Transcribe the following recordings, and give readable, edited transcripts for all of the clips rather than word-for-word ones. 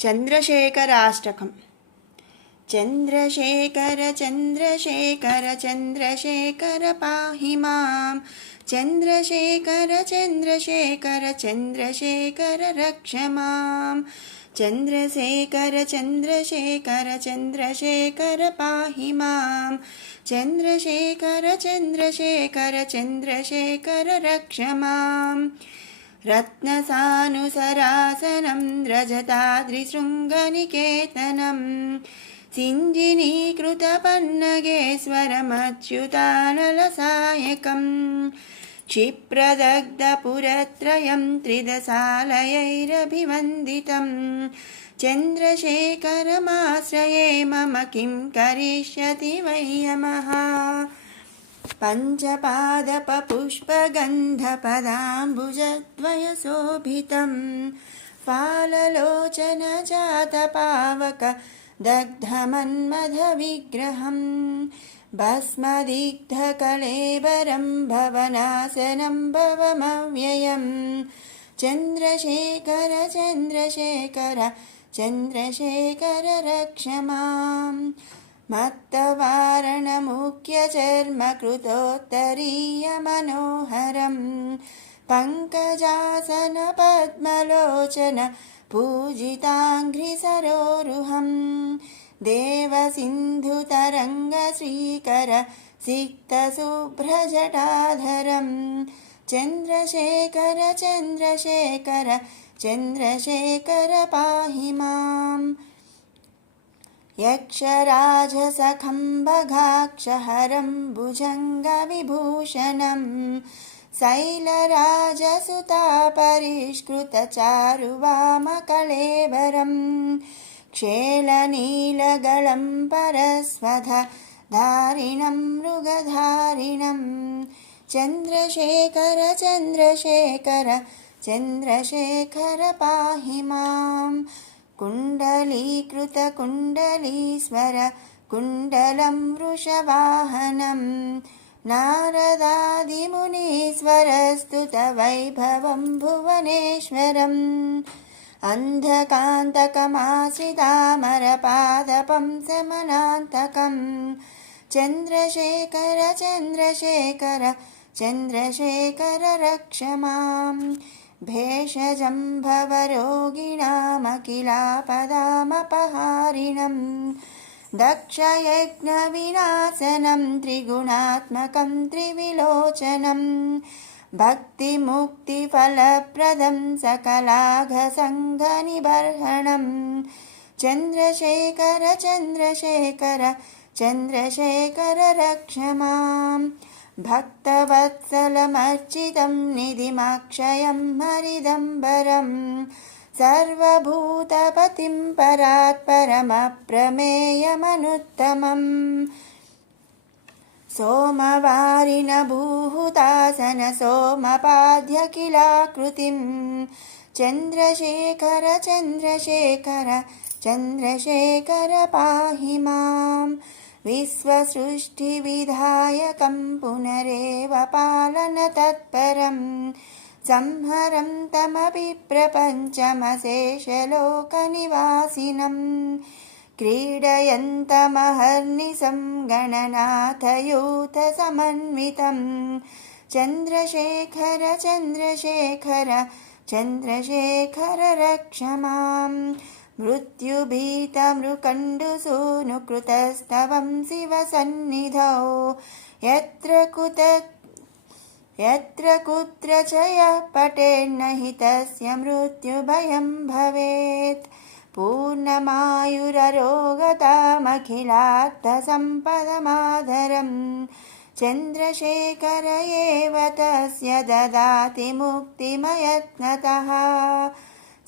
चन्द्रशेखराष्टकम्। चन्द्रशेखर चन्द्रशेखर चन्द्रशेखर पाहि मां। चन्द्रशेखर चन्द्रशेखर चन्द्रशेखर रक्ष मां। चन्द्रशेखर चन्द्रशेखर चन्द्रशेखर पाहि मां। चन्द्रशेखर चन्द्रशेखर चन्द्रशेखर रक्ष मां। रत्नसानुसरासनं रजताद्रिशृङ्गनिकेतनं सिञ्जिनीकृतपन्नगेश्वरमच्युतानलसायकं क्षिप्रदग्धपुरत्रयं त्रिदशालयैरभिवन्दितं चन्द्रशेखरमाश्रये मम किं करिष्यति वै यमः। पञ्चपादपपुष्पगन्धपदाम्बुजद्वयशोभितं फाललोचनजातपावक दग्धमन्मथविग्रहं भस्मदिग्धकलेबरं भवनाशनं भवमव्ययं चन्द्रशेखर चन्द्रशेखर चन्द्रशेखर रक्ष मां। मत्तवारणमुख्यचर्मकृतोत्तरीयमनोहरं पङ्कजासनपद्मलोचन पूजिताङ्घ्रिसरोरुहं देवसिन्धुतरङ्गश्रीकर सिक्तशुभ्रजटाधरं चन्द्रशेखर चन्द्रशेखर चन्द्रशेखर पाहि मां। यक्षराजसखम्बगाक्षहरं भुजङ्गविभूषणं शैलराजसुतापरिष्कृतचारुवामकळेबरं क्षेलनीलगलं परस्वधारिणं मृगधारिणं चन्द्रशेखर चन्द्रशेखर चन्द्रशेखर पाहि मां। कुण्डलीकृतकुण्डलीश्वर कुण्डलं वृषवाहनं नारदादिमुनीश्वरस्तुतवैभवं भुवनेश्वरम् अन्धकान्तकमाश्रितामरपादपं समनान्तकं चन्द्रशेखर चन्द्रशेखर चन्द्रशेखर रक्ष मां। भेषजं भवरोगिणामखिलापदामपहारिणं दक्षयज्ञविनाशनं त्रिगुणात्मकं त्रिविलोचनं भक्तिमुक्तिफलप्रदं सकलाघसङ्घनिबर्हणं चन्द्रशेखर चन्द्रशेखर चन्द्रशेखर रक्ष मां। भक्तवत्सलमर्चितं निधिमक्षयं हरिदम्बरं सर्वभूतपतिं परात्परमप्रमेयमनुत्तमं सोमवारिणभूहुतासन सोमपाद्यखिलाकृतिं चन्द्रशेखर चन्द्रशेखर चन्द्रशेखर पाहि मां। विश्वसृष्टिविधायकं पुनरेव पालनतत्परं संहरं तमपि प्रपञ्चमशेषलोकनिवासिनं क्रीडयन्तमहर्निशं गणनाथयूथसमन्वितं चन्द्रशेखर चन्द्रशेखर चन्द्रशेखर रक्ष मां। मृत्युभीतमृकण्डुसूनुकृतस्तवं शिवसन्निधौ यत्र कुत्र च यः पठेन्न हि तस्य मृत्युभयं भवेत् पूर्णमायुररोगतामखिलार्थसम्पदमाधरं चन्द्रशेखर एव तस्य ददाति मुक्तिमयत्नतः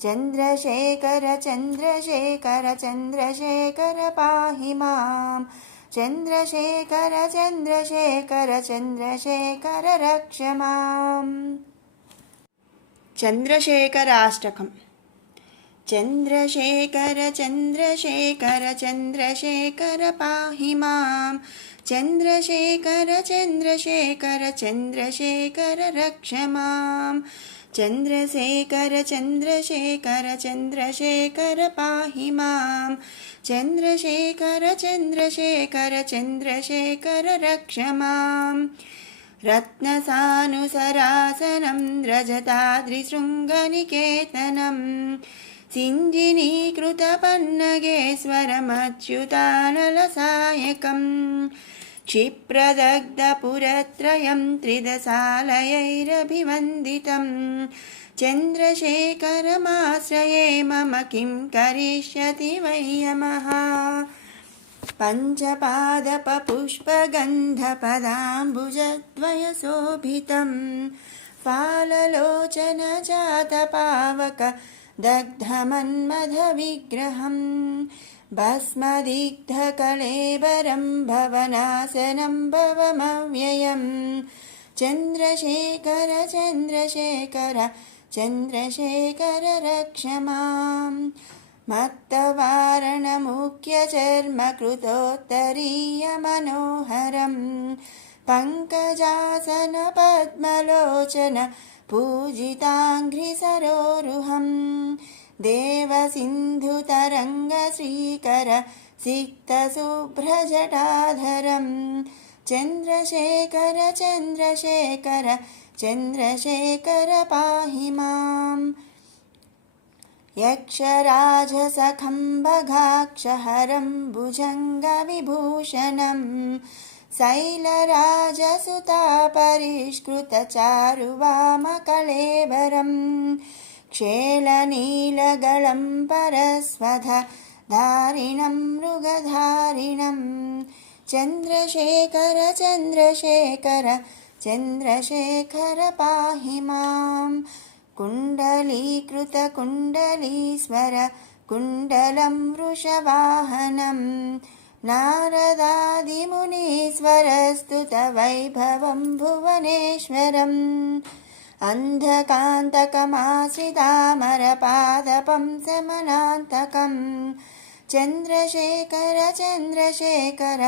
चन्द्रशेखर चन्द्रशेखर चन्द्रशेखर पाहि मां। चन्द्रशेखर चन्द्रशेखर चन्द्रशेखर रक्ष मां। चन्द्रशेखराष्टकम्। चन्द्रशेखर चन्द्रशेखर चन्द्रशेखर पाहि मां। चन्द्रशेखर चन्द्रशेखर चन्द्रशेखर रक्ष मां। चन्द्रशेखर चन्द्रशेखर चन्द्रशेखर पाहि मां चन्द्रशेखर चन्द्रशेखर चन्द्रशेखर रक्ष मां रत्नसानुसरासनं रजताद्रिशृङ्गनिकेतनं सिञ्जिनीकृतपन्नगेश्वरमच्युतानलसायकम् क्षिप्रदग्धपुरत्रयं त्रिदशालयैरभिवन्दितं चन्द्रशेखरमाश्रये मम किं करिष्यति वै यमः पञ्चपादपपुष्पगन्धपदाम्बुजद्वयशोभितं फाललोचनजातपावक दग्धमन्मथविग्रहं भस्मदिग्धकळेबरं भवनाशनं भवमव्ययं चन्द्रशेखर चन्द्रशेखर चन्द्रशेखर रक्ष मां मत्तवारणमुख्यचर्मकृतोत्तरीयमनोहरं पङ्कजासनपद्मलोचन पूजिताङ्घ्रिसरोरुहं देवसिन्धुतरङ्गश्रीकर सिक्तशुभ्रजटाधरं चन्द्रशेखर चन्द्रशेखर चन्द्रशेखर पाहि मां यक्षराजसखम्बगाक्षहरं भुजङ्गविभूषणं शैलराजसुतापरिष्कृतचारुवामकळेबरं क्षेलनीलगलं परस्वधारिणं मृगधारिणं चन्द्रशेखर चन्द्रशेखर चन्द्रशेखर पाहि मां कुण्डलीकृतकुण्डलीश्वर कुण्डलं वृषवाहनं नारदादिमुनीश्वरस्तुतवैभवं भुवनेश्वरम् अन्धकान्तकमाश्रितामरपादपं समनान्तकं चन्द्रशेखर चन्द्रशेखर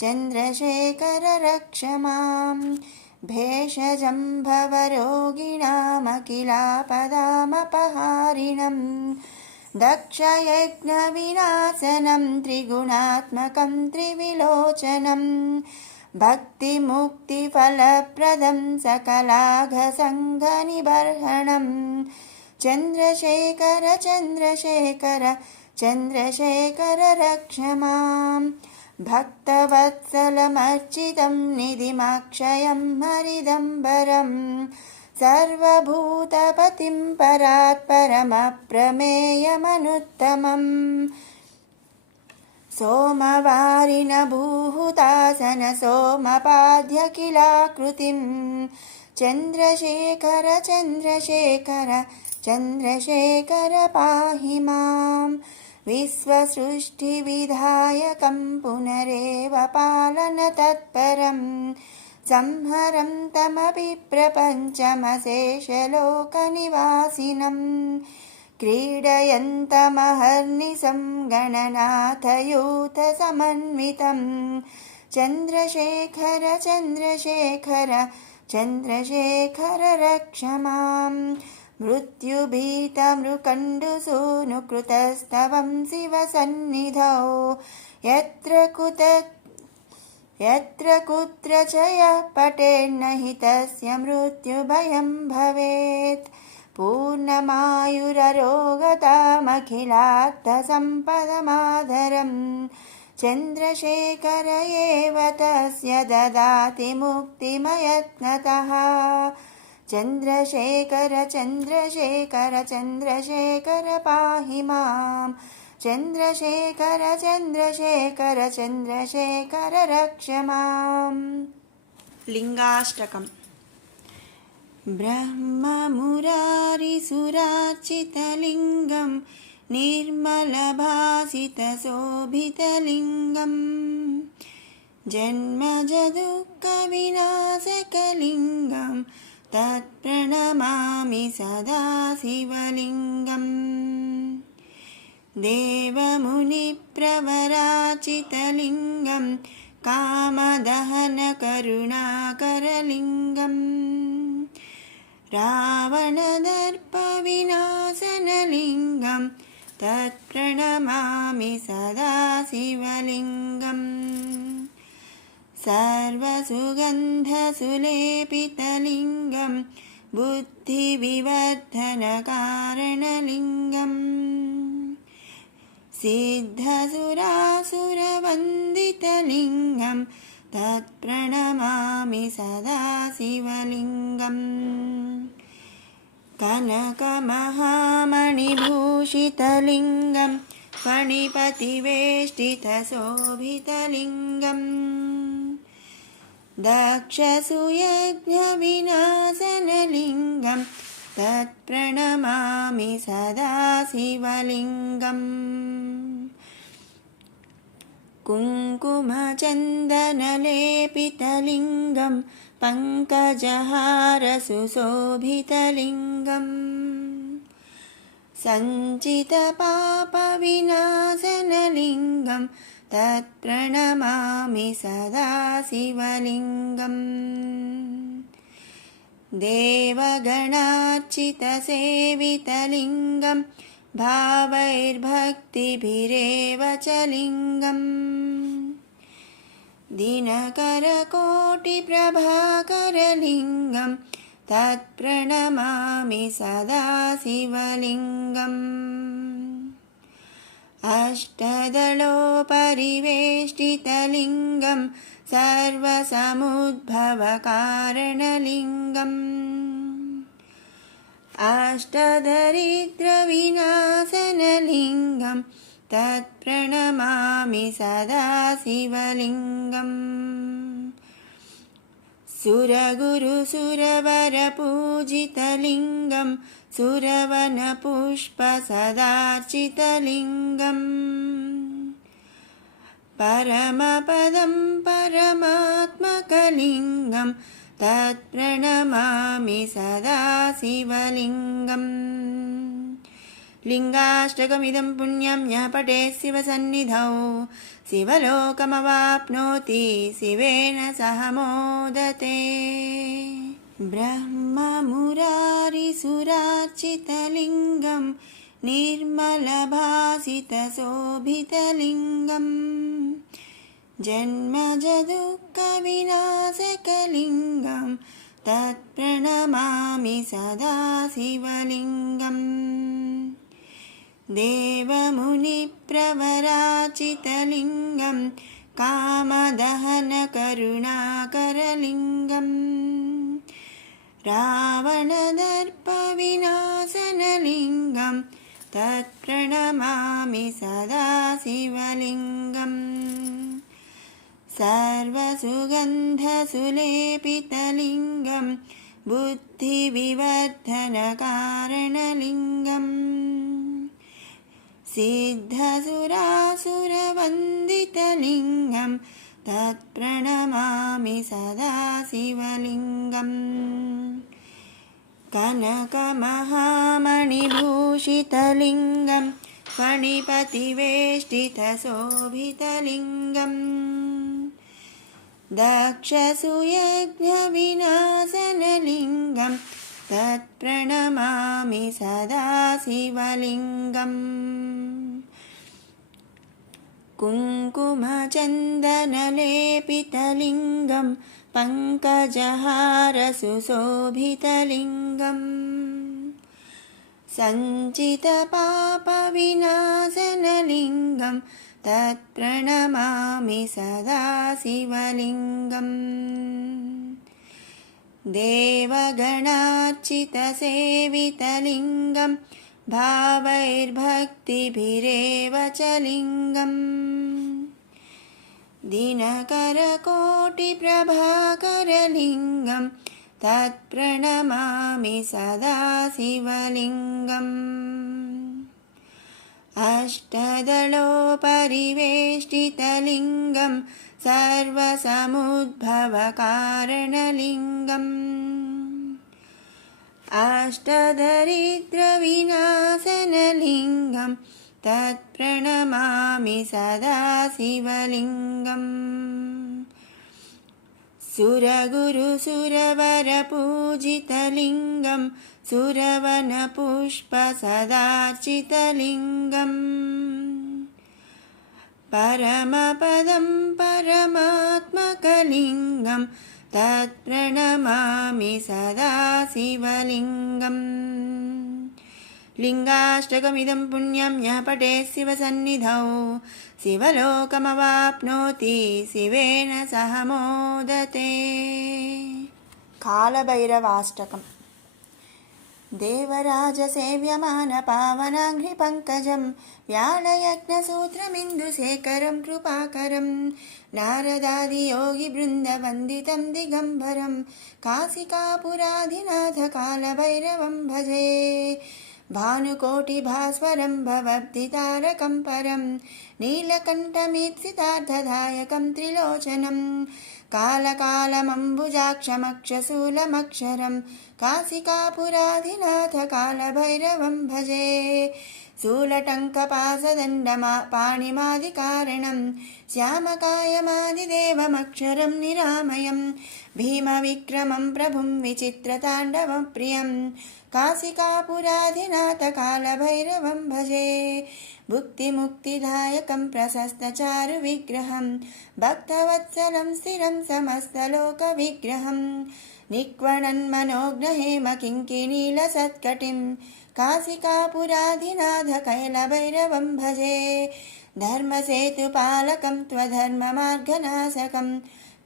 चन्द्रशेखर रक्ष मां भेषजं भवरोगिणामखिलापदामपहारिणं दक्षयज्ञविनाशनं त्रिगुणात्मकं त्रिविलोचनं भक्तिमुक्तिफलप्रदं सकलाघसङ्घनिबर्हणं चन्द्रशेखर चन्द्रशेखर चन्द्रशेखर रक्ष मां भक्तवत्सलमर्चितं निधिमक्षयं हरिदम्बरं सर्वभूतपतिं परात्परमप्रमेयमनुत्तमम् सोमवारिणभूहुतासन सोमपाद्यखिलाकृतिं चन्द्रशेखर चन्द्रशेखर चन्द्रशेखर पाहि मां विश्वसृष्टिविधायकं पुनरेव पालनतत्परं संहरं तमपि प्रपञ्चमशेषलोकनिवासिनं क्रीडयन्तमहर्निशं गणनाथयूथसमन्वितं चन्द्रशेखर चन्द्रशेखर चन्द्रशेखर रक्ष मां मृत्युभीतमृकण्डुसूनुकृतस्तवं शिवसन्निधौ यत्र कुत्र च यः पठेन्न हि तस्य मृत्युभयं भवेत् पूर्णमायुररोगतामखिलार्थसम्पदमाधरं चन्द्रशेखर एव तस्य ददाति मुक्तिमयत्नतः चन्द्रशेखर चन्द्रशेखर चन्द्रशेखर पाहि मां चन्द्रशेखर चन्द्रशेखर चन्द्रशेखर रक्ष मां लिङ्गाष्टकम् ब्रह्ममुरारिसुरार्चितलिङ्गं निर्मलभासितशोभितलिङ्गं जन्मजदुःखविनाशकलिङ्गं तत्प्रणमामि सदा शिवलिङ्गम् देवमुनिप्रवराचितलिङ्गं कामदहनकरुणाकरलिङ्गं रावणदर्पविनाशनलिङ्गं तत्प्रणमामि सदा शिवलिङ्गम् सर्वसुगन्धसुलेपितलिङ्गं बुद्धिविवर्धनकारणलिङ्गम् सिद्धसुरासुरवन्दितलिङ्गं तत्प्रणमामि सदा शिवलिङ्गम् कनकमहामणिभूषितलिङ्गं फणिपतिवेष्टितशोभितलिङ्गम् दक्षसुयज्ञविनाशनलिङ्गं तत्प्रणमामि सदा शिवलिङ्गम् कुङ्कुमचन्दनलेपितलिङ्गं पङ्कजहारसुशोभितलिङ्गम् सञ्चितपापविनाशनलिङ्गं तत्प्रणमामि सदा शिवलिङ्गम् देवगणार्चितसेवितलिङ्गं भावैर्भक्तिभिरेव च लिङ्गम् दिनकरकोटिप्रभाकरलिङ्गं तत्प्रणमामि सदा शिवलिङ्गम् अष्टदलोपरिवेष्टितलिङ्गं सर्वसमुद्भवकारणलिङ्गम् अष्टदरिद्रविनाशनलिङ्गं तत्प्रणमामि सदा शिवलिङ्गम् सुरगुरुसुरवरपूजितलिङ्गं सुरवनपुष्पसदार्चितलिङ्गम् परमपदं परमात्मकलिङ्गं तत्प्रणमामि सदा शिवलिङ्गम् लिङ्गाष्टकमिदं पुण्यं यः पठेत् शिवसन्निधौ शिवलोकमवाप्नोति शिवेन सह मोदते ब्रह्ममुरारिसुरार्चितलिङ्गं निर्मलभासितशोभितलिङ्गम् जन्मजदुःखविनाशकलिङ्गं तत्प्रणमामि सदा शिवलिङ्गम् देवमुनिप्रवराचितलिङ्गं कामदहनकरुणाकरलिङ्गम् रावणदर्पविनाशनलिङ्गं तत्प्रणमामि सदा शिवलिङ्गम् सर्वसुगन्धसुलेपितलिङ्गं बुद्धिविवर्धनकारणलिङ्गम् सिद्धसुरासुरवन्दितलिङ्गं तत्प्रणमामि सदा शिवलिङ्गम् कनकमहामणिभूषितलिङ्गं फणिपतिवेष्टितशोभितलिङ्गम् दक्षसुयज्ञविनाशनलिङ्गं तत्प्रणमामि सदा शिवलिङ्गम् कुङ्कुमचन्दनलेपितलिङ्गं पङ्कजहारसुशोभितलिङ्गम् सञ्चितपापविनाशनलिङ्गं तत्प्रणमामि सदा शिवलिङ्गम् देवगणार्चितसेवितलिङ्गं भावैर्भक्तिभिरेव च लिङ्गम् दिनकरकोटिप्रभाकरलिङ्गं तत्प्रणमामि सदा शिवलिङ्गम् अष्टदलोपरिवेष्टितलिङ्गं सर्वसमुद्भवकारणलिङ्गम् अष्टदरिद्रविनाशनलिङ्गं तत्प्रणमामि सदा शिवलिङ्गम् सुरगुरुसुरवरपूजितलिङ्गं सुरवनपुष्पसदार्चितलिङ्गम् परमपदं परमात्मकलिङ्गं तत्प्रणमामि सदा शिवलिङ्गम् लिङ्गाष्टकमिदं पुण्यं यः पठेत् शिवसन्निधौ शिवलोकमवाप्नोति शिवेन सह मोदते। कालभैरवाष्टकम् देवराजसेव्यमानपावनाङ्घ्रिपङ्कजं व्यालयज्ञसूत्रमिन्दुशेखरं कृपाकरं नारदादियोगिवृन्दवन्दितं दिगम्बरं काशिकापुराधिनाथकालभैरवं भजे। भानुकोटिभास्वरं भवद्दितारकं परं नीलकण्ठमीप्सितार्थदायकं त्रिलोचनं कालकालमम्बुजाक्षमक्षशूलमक्षरं काशिकापुराधिनाथकालभैरवं भजे। शूलटङ्कपाशदण्डपाणिमादिकारणं श्यामकायमादिदेवमक्षरं निरामयं भीमविक्रमं प्रभुं विचित्रताण्डवप्रियं काशिकापुराधिनाथकालभैरवं भजे। भुक्तिमुक्तिदायकं प्रशस्तचारुविग्रहं भक्तवत्सलं स्थिरं समस्तलोकविग्रहं निक्वणन्मनोज्ञहेमकिङ्किणीलसत्कटिं काशिकापुराधिनाथकैलभैरवं भजे। धर्मसेतुपालकं त्वधर्ममार्गनाशकं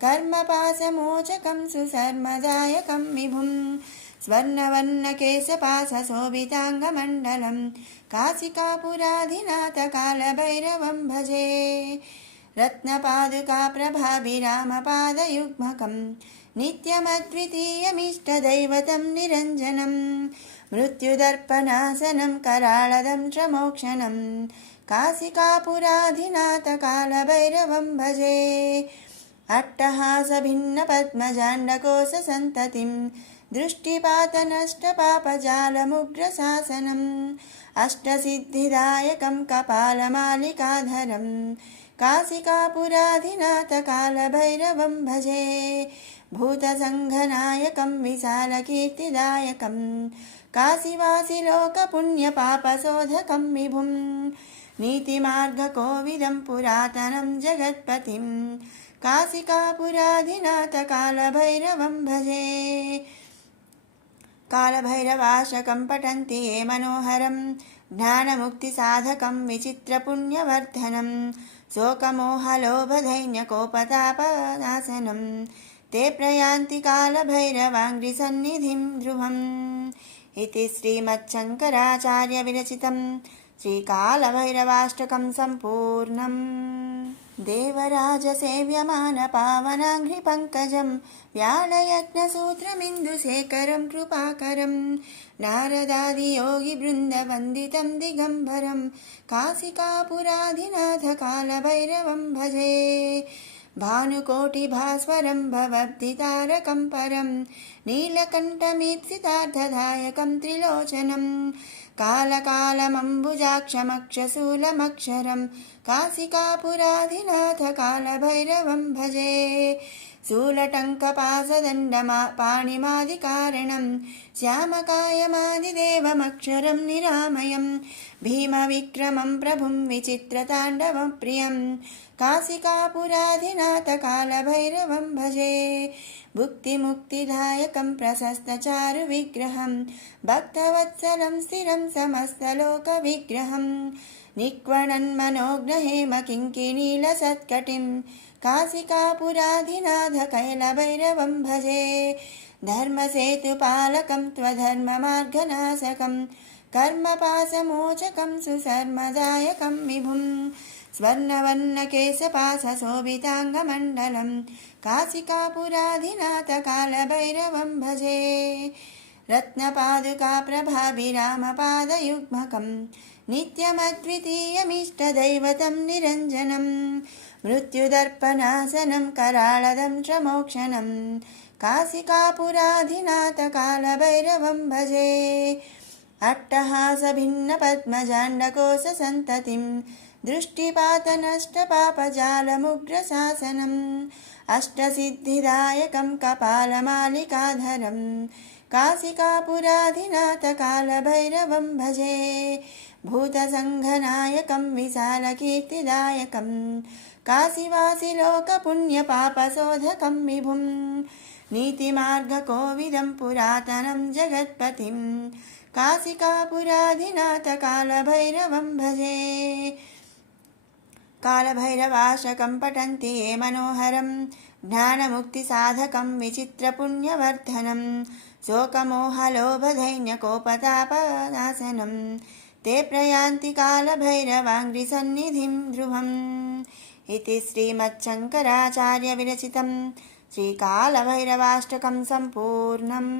कर्मपाशमोचकं सुसर्मदायकं विभुं स्वर्णवर्णकेशपाशशोभिताङ्गमण्डलं काशिकापुराधिनाथकालभैरवं भजे। रत्नपादुकाप्रभाभिरामपादयुग्मकं नित्यमद्वितीयमिष्टदैवतं निरञ्जनं मृत्युदर्पणासनं कराळदं च मोक्षणं काशिकापुराधिनाथकालभैरवं भजे। अट्टहासभिन्नपद्मजाण्डकोशसन्ततिं दृष्टिपातनष्टपापजालमुग्रशासनम् अष्टसिद्धिदायकं कपालमालिकाधरं काशिकापुराधिनाथकालभैरवं भजे। भूतसङ्घनायकं विशालकीर्तिदायकं काशीवासिलोकपुण्यपापशोधकं विभुं नीतिमार्गकोविदं पुरातनं जगत्पतिं काशिकापुराधिनाथकालभैरवं भजे। कालभैरवाष्टकं पठन्ति ये मनोहरं ज्ञानमुक्तिसाधकं विचित्रपुण्यवर्धनं शोकमोहलोभदैन्यकोपतापनाशनं ते प्रयान्ति कालभैरवाङ्घ्रिसन्निधिं ध्रुवम् इति श्रीमच्छङ्कराचार्यविरचितं श्रीकालभैरवाष्टकं सम्पूर्णम्। देवराजसेव्यमानपावनाङ्घ्रिपङ्कजं व्यालयज्ञसूत्रमिन्दुशेखरं कृपाकरं नारदादियोगिवृन्दवन्दितं दिगम्बरं काशिकापुराधिनाथकालभैरवं भजे। भानुकोटिभास्वरं भवद्दितारकं परं नीलकण्ठमीप्सितार्थदायकं त्रिलोचनं कालकालमम्बुजाक्षमक्षशूलमक्षरं काशिकापुराधिनाथकालभैरवं भजे। शूलटङ्कपाशदण्डपाणिमादिकारणं श्यामकायमादिदेवमक्षरं निरामयं भीमविक्रमं प्रभुं विचित्रताण्डवप्रियं काशिकापुराधिनाथकालभैरवं भजे। भुक्तिमुक्तिदायकं प्रशस्तचारुविग्रहं भक्तवत्सलं स्थिरं समस्तलोकविग्रहं निक्वणन्मनोज्ञहेमकिङ्किणीलसत्कटिं काशिकापुराधिनाथकैलभैरवं भजे। धर्मसेतुपालकं त्वधर्ममार्गनाशकं कर्मपाशमोचकं सुसर्मदायकं विभुं स्वर्णवर्णकेशपाशशोभिताङ्गमण्डलं काशिकापुराधिनाथकालभैरवं भजे। रत्नपादुकाप्रभाभिरामपादयुग्मकं नित्यमद्वितीयमिष्टदैवतं निरञ्जनं मृत्युदर्पणासनं कराळदं च मोक्षणं काशिकापुराधिनाथकालभैरवं भजे। अट्टहासभिन्नपद्मजाण्डकोशसन्ततिं दृष्टिपातनष्टपापजालमुग्रशासनम् अष्टसिद्धिदायकं कपालमालिकाधरं काशिकापुराधिनाथकालभैरवं भजे भूतसङ्घनायकं विशालकीर्तिदायकं काशीवासिलोकपुण्यपापशोधकं विभुं नीतिमार्गकोविदं पुरातनं जगत्पतिं काशिकापुराधिनाथकालभैरवं भजे कालभैरवाष्टकं पठन्ति ये मनोहरं ज्ञानमुक्तिसाधकं विचित्रपुण्यवर्धनं शोकमोहलोभदैन्यकोपतापनाशनं ते प्रयान्ति कालभैरवाङ्घ्रिसन्निधिं ध्रुवम् इति श्रीमच्छङ्कराचार्यविरचितं श्रीकालभैरवाष्टकं सम्पूर्णम्।